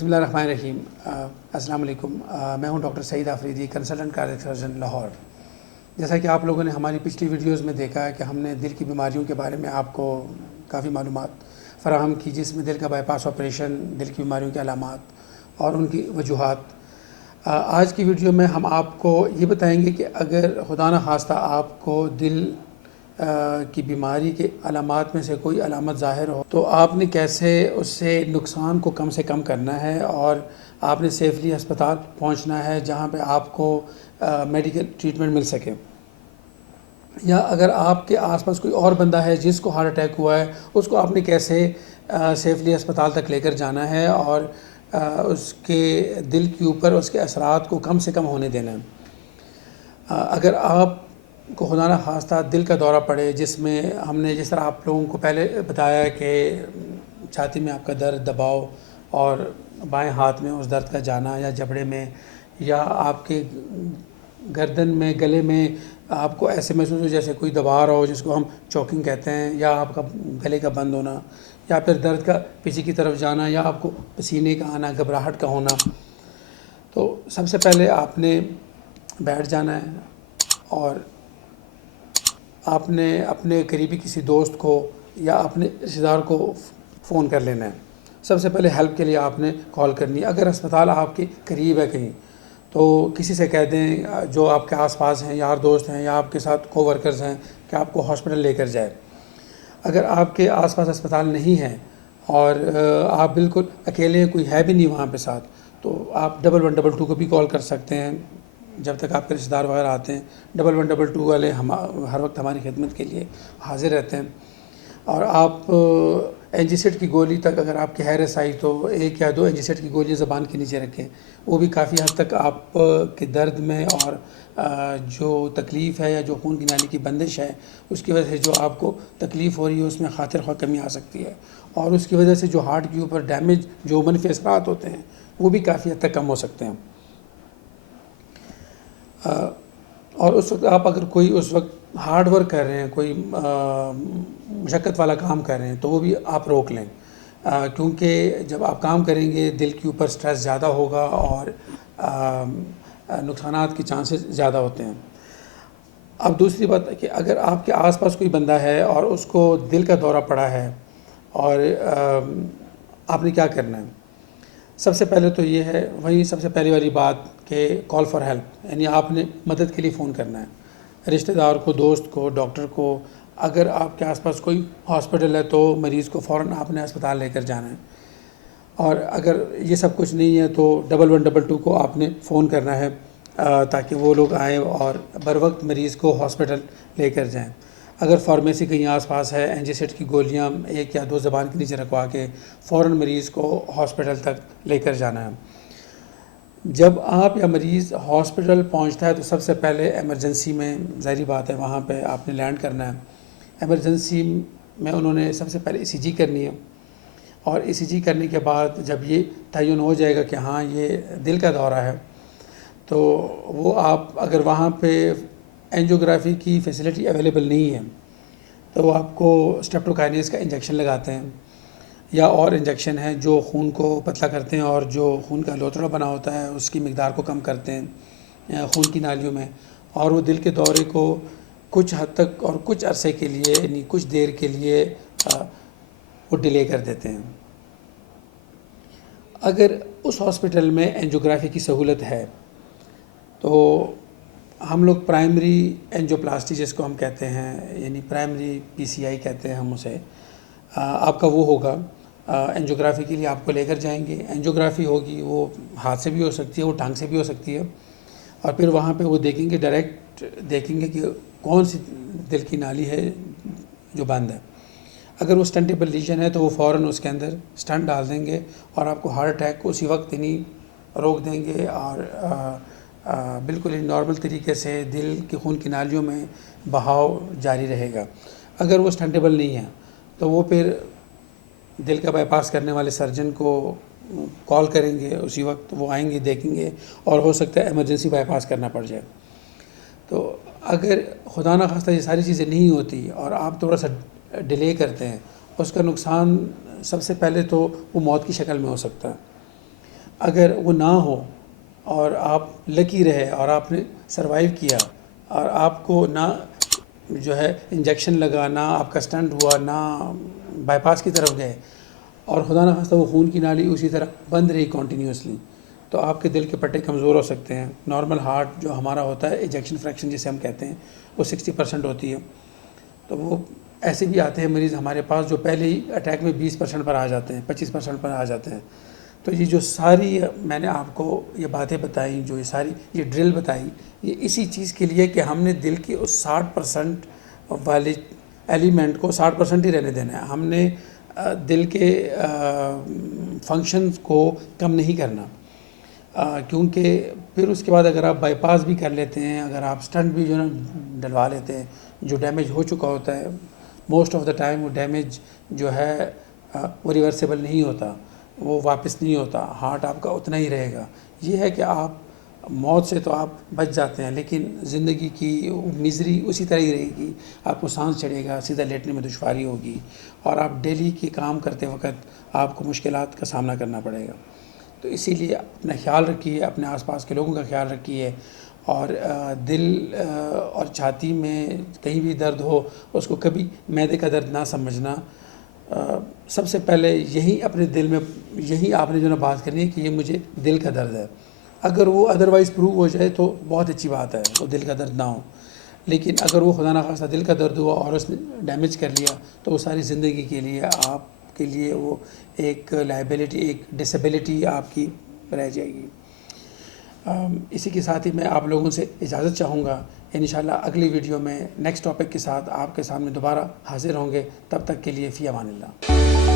بسم اللہ الرحمن الرحیم۔ السلام علیکم۔ میں ہوں ڈاکٹر سعید آفریدی، کنسلٹنٹ کارڈیاک سرجن لاہور۔ جیسا کہ آپ لوگوں نے ہماری پچھلی ویڈیوز میں دیکھا ہے کہ ہم نے دل کی بیماریوں کے بارے میں آپ کو کافی معلومات فراہم کی، جس میں دل کا بائی پاس آپریشن، دل کی بیماریوں کے علامات اور ان کی وجوہات۔ آج کی ویڈیو میں ہم آپ کو یہ بتائیں گے کہ اگر خدا نخواستہ آپ کو دل کی بیماری کے علامات میں سے کوئی علامت ظاہر ہو تو آپ نے کیسے اس سے نقصان کو کم سے کم کرنا ہے اور آپ نے سیفلی ہسپتال پہنچنا ہے جہاں پہ آپ کو میڈیکل ٹریٹمنٹ مل سکے۔ یا اگر آپ کے آس پاس کوئی اور بندہ ہے جس کو ہارٹ اٹیک ہوا ہے، اس کو آپ نے کیسے سیفلی ہسپتال تک لے کر جانا ہے اور اس کے دل کے اوپر اس کے اثرات کو کم سے کم ہونے دینا ہے۔ اگر آپ کو خدا نخواستہ دل کا دورہ پڑے، جس میں ہم نے جس طرح آپ لوگوں کو پہلے بتایا کہ چھاتی میں آپ کا درد، دباؤ اور بائیں ہاتھ میں اس درد کا جانا، یا جبڑے میں، یا آپ کے گردن میں، گلے میں آپ کو ایسے محسوس ہو جیسے کوئی دبا رہا ہو، جس کو ہم چوکنگ کہتے ہیں، یا آپ کا گلے کا بند ہونا، یا پھر درد کا پیچھے کی طرف جانا، یا آپ کو پسینے کا آنا، گھبراہٹ کا ہونا، تو سب سے پہلے آپ نے بیٹھ جانا ہے اور آپ نے اپنے قریبی کسی دوست کو یا اپنے رشتہ دار کو فون کر لینا ہے۔ سب سے پہلے ہیلپ کے لیے آپ نے کال کرنی ہے۔ اگر ہسپتال آپ کے قریب ہے کہیں تو کسی سے کہہ دیں جو آپ کے آس پاس ہیں، یار دوست ہیں یا آپ کے ساتھ کو ورکرز ہیں، کہ آپ کو ہاسپٹل لے کر جائے۔ اگر آپ کے آس پاس ہسپتال نہیں ہے اور آپ بالکل اکیلے ہیں، کوئی ہے بھی نہیں وہاں پہ ساتھ، تو آپ 1122 کو بھی کال کر سکتے ہیں جب تک آپ کے رشتہ دار وغیرہ آتے ہیں۔ 1122 والے ہر وقت ہماری خدمت کے لیے حاضر رہتے ہیں۔ اور آپ اینجیسٹ کی گولی تک اگر آپ کی ہے رسائی تو 1 یا 2 اینجیسٹ کی گولی زبان کے نیچے رکھیں، وہ بھی کافی حد تک آپ کے درد میں اور جو تکلیف ہے یا جو خون کی نالی کی بندش ہے اس کی وجہ سے جو آپ کو تکلیف ہو رہی ہے اس میں خاطر خواہ کمی آ سکتی ہے، اور اس کی وجہ سے جو ہارٹ کے اوپر ڈیمیج، جو منفی اثرات ہوتے ہیں وہ بھی کافی حد تک کم ہو سکتے ہیں۔ اور اس وقت آپ اگر کوئی اس وقت ہارڈ ورک کر رہے ہیں، کوئی مشقت والا کام کر رہے ہیں، تو وہ بھی آپ روک لیں، کیونکہ جب آپ کام کریں گے دل کے اوپر سٹریس زیادہ ہوگا اور نقصانات کے چانسز زیادہ ہوتے ہیں۔ اب دوسری بات ہے کہ اگر آپ کے آس پاس کوئی بندہ ہے اور اس کو دل کا دورہ پڑا ہے اور آپ نے کیا کرنا ہے؟ سب سے پہلے تو یہ ہے، وہی سب سے پہلی والی بات کہ کال فار ہیلپ، یعنی آپ نے مدد کے لیے فون کرنا ہے، رشتہ دار کو، دوست کو، ڈاکٹر کو۔ اگر آپ کے آس پاس کوئی ہاسپٹل ہے تو مریض کو فوراً آپ نے ہسپتال لے کر جانا ہے، اور اگر یہ سب کچھ نہیں ہے تو 1122 کو آپ نے فون کرنا ہے تاکہ وہ لوگ آئیں اور بر وقت مریض کو ہاسپٹل لے کر جائیں۔ اگر فارمیسی کہیں آس پاس ہے، اینجیسٹ کی گولیاں 1 یا 2 زبان کے نیچے رکھوا کے فوراً مریض کو ہاسپٹل تک لے کر جانا ہے۔ جب آپ یا مریض ہاسپٹل پہنچتا ہے تو سب سے پہلے ایمرجنسی میں، ظاہری بات ہے وہاں پہ آپ نے لینڈ کرنا ہے۔ ایمرجنسی میں انہوں نے سب سے پہلے ECG کرنی ہے، اور ECG کرنے کے بعد جب یہ تعین ہو جائے گا کہ ہاں یہ دل کا دورہ ہے، تو وہ آپ اگر وہاں پہ اینجیوگرافی کی فیسلٹی اویلیبل نہیں ہے تو وہ آپ کو اسٹریپٹوکائنیز کا انجیکشن لگاتے ہیں، یا اور انجیکشن ہیں جو خون کو پتلا کرتے ہیں اور جو خون کا لوتھڑا بنا ہوتا ہے اس کی مقدار کو کم کرتے ہیں خون کی نالیوں میں، اور وہ دل کے دورے کو کچھ حد تک اور کچھ عرصے کے لیے، یعنی کچھ دیر کے لیے وہ ڈیلے کر دیتے ہیں۔ اگر اس ہاسپٹل میں اینجیوگرافی کی سہولت ہے تو ہم لوگ پرائمری اینجیوپلاسٹی جس کو ہم کہتے ہیں، یعنی پرائمری PCI کہتے ہیں ہم اسے، آپ کا وہ ہوگا۔ اینجیوگرافی کے لیے آپ کو لے کر جائیں گے، اینجیوگرافی ہوگی، وہ ہاتھ سے بھی ہو سکتی ہے، وہ ٹانگ سے بھی ہو سکتی ہے، اور پھر وہاں پہ وہ دیکھیں گے، ڈائریکٹ دیکھیں گے کہ کون سی دل کی نالی ہے جو بند ہے۔ اگر وہ سٹنٹیبل لیجن ہے تو وہ فوراً اس کے اندر سٹنٹ ڈال دیں گے اور آپ کو ہارٹ اٹیک کو اسی وقت روک دیں گے، اور بالکل ہی نارمل طریقے سے دل کی خون کی نالیوں میں بہاؤ جاری رہے گا۔ اگر وہ سٹنٹیبل نہیں ہے تو وہ پھر دل کا بائی پاس کرنے والے سرجن کو کال کریں گے، اسی وقت وہ آئیں گے، دیکھیں گے، اور ہو سکتا ہے ایمرجنسی بائی پاس کرنا پڑ جائے۔ تو اگر خدا نخواستہ یہ ساری چیزیں نہیں ہوتی اور آپ تھوڑا سا ڈیلے کرتے ہیں، اس کا نقصان سب سے پہلے تو وہ موت کی شکل میں ہو سکتا ہے۔ اگر وہ نہ ہو اور آپ لکی رہے اور آپ نے سروائیو کیا اور آپ کو نہ جو ہے انجیکشن لگا، نہ آپ کا سٹنٹ ہوا، نہ بائی پاس کی طرف گئے، اور خدا نہ خواستہ وہ خون کی نالی اسی طرح بند رہی کنٹینیوسلی، تو آپ کے دل کے پٹے کمزور ہو سکتے ہیں۔ نارمل ہارٹ جو ہمارا ہوتا ہے ایجیکشن فریکشن جسے ہم کہتے ہیں وہ 60% ہوتی ہے، تو وہ ایسے بھی آتے ہیں مریض ہمارے پاس جو پہلے ہی اٹیک میں 20% پر آ جاتے ہیں، 25% پر آ جاتے ہیں۔ تو یہ جو ساری میں نے آپ کو یہ باتیں بتائیں، جو یہ ساری یہ ڈرل بتائی، یہ اسی چیز کے لیے کہ ہم نے دل کی اس 60% والے ایلیمنٹ کو 60% ہی رہنے دینا ہے۔ ہم نے دل کے فنکشنز کو کم نہیں کرنا، کیونکہ پھر اس کے بعد اگر آپ بائی پاس بھی کر لیتے ہیں، اگر آپ سٹنٹ بھی جو ہے ڈلوا لیتے ہیں، جو ڈیمیج ہو چکا ہوتا ہے موسٹ آف دا ٹائم وہ ڈیمیج جو ہے وہ ریورسیبل نہیں ہوتا، وہ واپس نہیں ہوتا، ہارٹ آپ کا اتنا ہی رہے گا۔ یہ ہے کہ آپ موت سے تو آپ بچ جاتے ہیں، لیکن زندگی کی مزری اسی طرح ہی رہے گی، آپ کو سانس چڑھے گا، سیدھا لیٹنے میں دشواری ہوگی، اور آپ ڈیلی کے کام کرتے وقت آپ کو مشکلات کا سامنا کرنا پڑے گا۔ تو اسی لیے اپنا خیال رکھیے، اپنے آس پاس کے لوگوں کا خیال رکھیے، اور دل اور چھاتی میں کہیں بھی درد ہو اس کو کبھی معدے کا درد نہ سمجھنا۔ سب سے پہلے یہی اپنے دل میں یہی آپ نے جو نا بات کرنی ہے کہ یہ مجھے دل کا درد ہے۔ اگر وہ ادروائز پروو ہو جائے تو بہت اچھی بات ہے، وہ دل کا درد نہ ہو، لیکن اگر وہ خدا نخواستہ دل کا درد ہوا اور اس نے ڈیمیج کر لیا تو وہ ساری زندگی کے لیے آپ کے لیے وہ ایک لائبلٹی، ایک ڈسیبلٹی آپ کی رہ جائے گی۔ اسی کے ساتھ ہی میں آپ لوگوں سے اجازت چاہوں گا، انشاءاللہ اگلی ویڈیو میں نیکسٹ ٹاپک کے ساتھ آپ کے سامنے دوبارہ حاضر ہوں گے۔ تب تک کے لیے فی امان اللہ۔